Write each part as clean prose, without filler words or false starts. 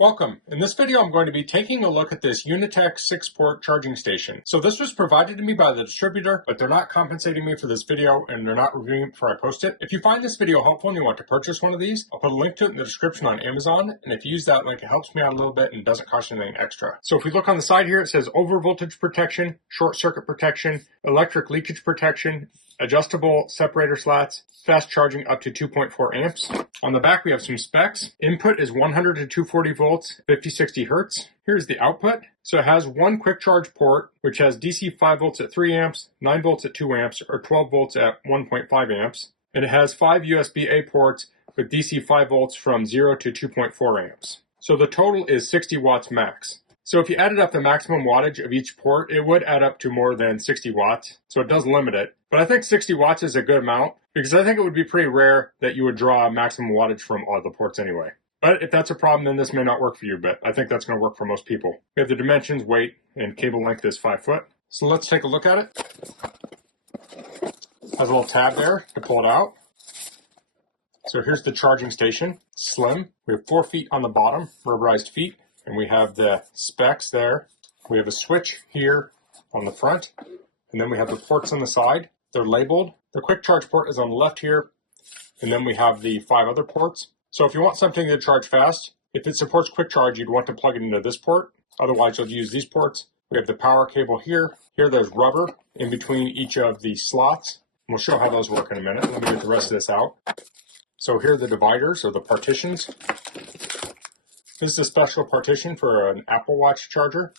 Welcome. In this video, I'm going to be taking a look at this Unitek 6-port charging station. So this was provided to me by the distributor, but they're not compensating me for this video and they're not reviewing it before I post it. If you find this video helpful and you want to purchase one of these, I'll put a link to it in the description on Amazon. And if you use that link, it helps me out a little bit and doesn't cost you anything extra. So if we look on the side here, it says over voltage protection, short circuit protection, electric leakage protection, adjustable separator slats, fast charging up to 2.4 amps. On the back, we have some specs. Input is 100 to 240 volts, 50-60 hertz. Here's the output. So it has one quick charge port, which has DC 5 volts at 3 amps, 9 volts at 2 amps, or 12 volts at 1.5 amps. And it has 5 USB-A ports with DC 5 volts from 0 to 2.4 amps. So the total is 60 watts max. So if you added up the maximum wattage of each port, it would add up to more than 60 watts. So it does limit it. But I think 60 watts is a good amount because I think it would be pretty rare that you would draw maximum wattage from all the ports anyway. But if that's a problem, then this may not work for you, but I think that's going to work for most people. We have the dimensions, weight, and cable length is 5 foot. So let's take a look at it. Has a little tab there to pull it out. So here's the charging station, slim. We have 4 feet on the bottom, rubberized feet. And we have the specs there. We have a switch here on the front. And then we have the ports on the side. They're labeled. The quick charge port is on the left here. And then we have the 5 other ports. So if you want something to charge fast, if it supports quick charge, you'd want to plug it into this port. Otherwise, you'll use these ports. We have the power cable here. Here there's rubber in between each of the slots. And we'll show how those work in a minute. Let me get the rest of this out. So here are the dividers or the partitions. This is a special partition for an Apple Watch charger.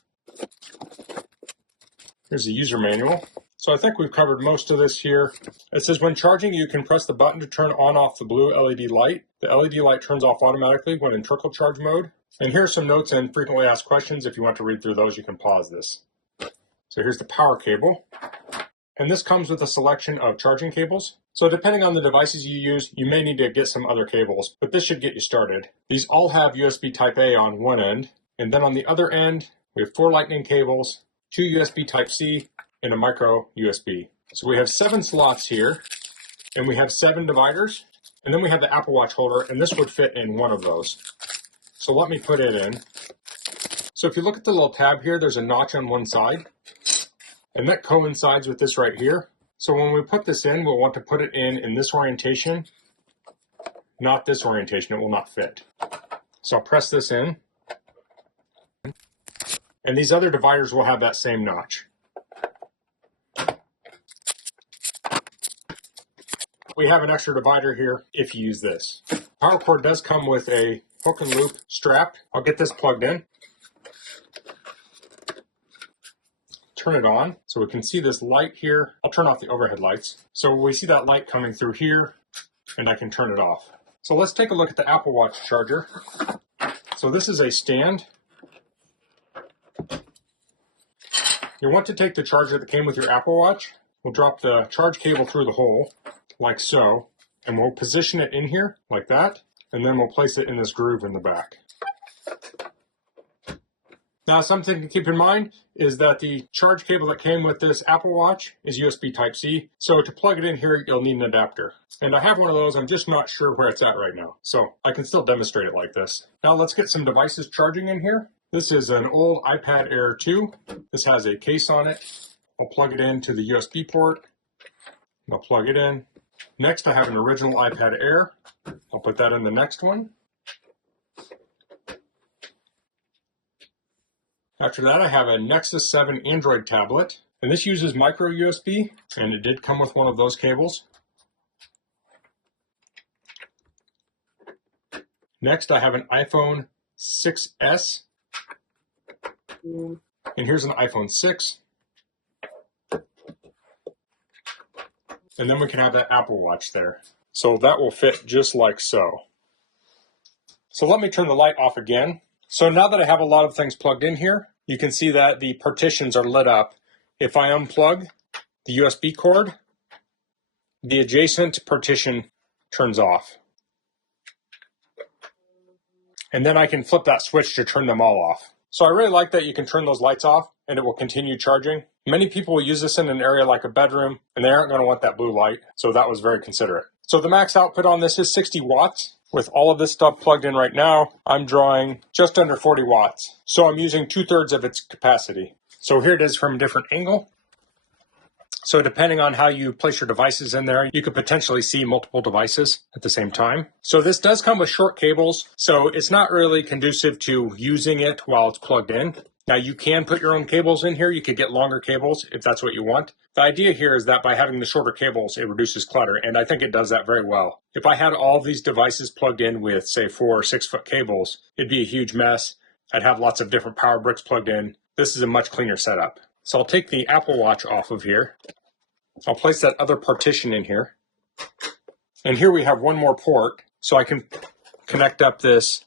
Here's the user manual. So I think we've covered most of this here. It says when charging, you can press the button to turn on off the blue LED light. The LED light turns off automatically when in trickle charge mode. And here's some notes and frequently asked questions. If you want to read through those, you can pause this. So here's the power cable. And this comes with a selection of charging cables. So depending on the devices you use, you may need to get some other cables, but this should get you started. These all have USB Type-A on one end, and then on the other end, we have 4 lightning cables, 2 USB Type-C, and a micro USB. So we have 7 slots here, and we have 7 dividers, and then we have the Apple Watch holder, and this would fit in one of those. So let me put it in. So if you look at the little tab here, there's a notch on one side, and that coincides with this right here. So when we put this in, we'll want to put it in this orientation, not this orientation. It will not fit. So I'll press this in. And these other dividers will have that same notch. We have an extra divider here if you use this. Power cord does come with a hook and loop strap. I'll get this plugged in. Turn it on so we can see this light here. I'll turn off the overhead lights. So we see that light coming through here and I can turn it off. So let's take a look at the Apple Watch charger. So this is a stand. You want to take the charger that came with your Apple Watch. We'll drop the charge cable through the hole like so, and we'll position it in here like that, and then we'll place it in this groove in the back. Now, something to keep in mind is that the charge cable that came with this Apple Watch is USB Type-C. So to plug it in here, you'll need an adapter. And I have one of those. I'm just not sure where it's at right now. So I can still demonstrate it like this. Now let's get some devices charging in here. This is an old iPad Air 2. This has a case on it. I'll plug it into the USB port. I'll plug it in. Next, I have an original iPad Air. I'll put that in the next one. After that, I have a Nexus 7 Android tablet, and this uses micro USB, and it did come with one of those cables. Next, I have an iPhone 6S, and here's an iPhone 6. And then we can have that Apple Watch there. So that will fit just like so. So let me turn the light off again. So now that I have a lot of things plugged in here, you can see that the partitions are lit up. If I unplug the USB cord, the adjacent partition turns off. And then I can flip that switch to turn them all off. So I really like that you can turn those lights off and it will continue charging. Many people will use this in an area like a bedroom and they aren't going to want that blue light. So that was very considerate. So the max output on this is 60 watts. With all of this stuff plugged in right now, I'm drawing just under 40 watts. So I'm using 2/3 of its capacity. So here it is from a different angle. So depending on how you place your devices in there, you could potentially see multiple devices at the same time. So this does come with short cables, so it's not really conducive to using it while it's plugged in. Now you can put your own cables in here. You could get longer cables if that's what you want. The idea here is that by having the shorter cables, it reduces clutter, and I think it does that very well. If I had all these devices plugged in with, say, 4 or 6 foot cables, it'd be a huge mess. I'd have lots of different power bricks plugged in. This is a much cleaner setup. So I'll take the Apple Watch off of here. I'll place that other partition in here. And here we have one more port, so I can connect up this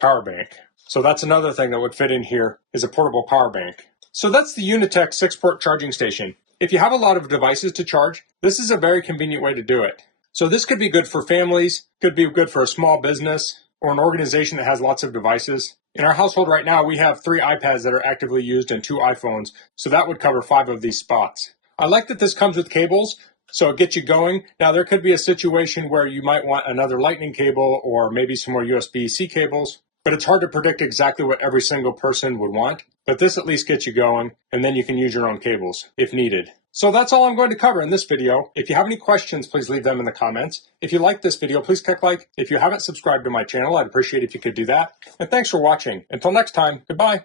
power bank. So that's another thing that would fit in here is a portable power bank. So that's the Unitek 6-port charging station. If you have a lot of devices to charge, this is a very convenient way to do it. So this could be good for families, could be good for a small business, or an organization that has lots of devices. In our household right now, we have 3 iPads that are actively used and 2 iPhones, so that would cover 5 of these spots. I like that this comes with cables, so it gets you going. Now there could be a situation where you might want another lightning cable or maybe some more USB-C cables, but it's hard to predict exactly what every single person would want. But this at least gets you going, and then you can use your own cables if needed. So that's all I'm going to cover in this video. If you have any questions, please leave them in the comments. If you like this video, please click like. If you haven't subscribed to my channel, I'd appreciate if you could do that. And thanks for watching. Until next time, goodbye.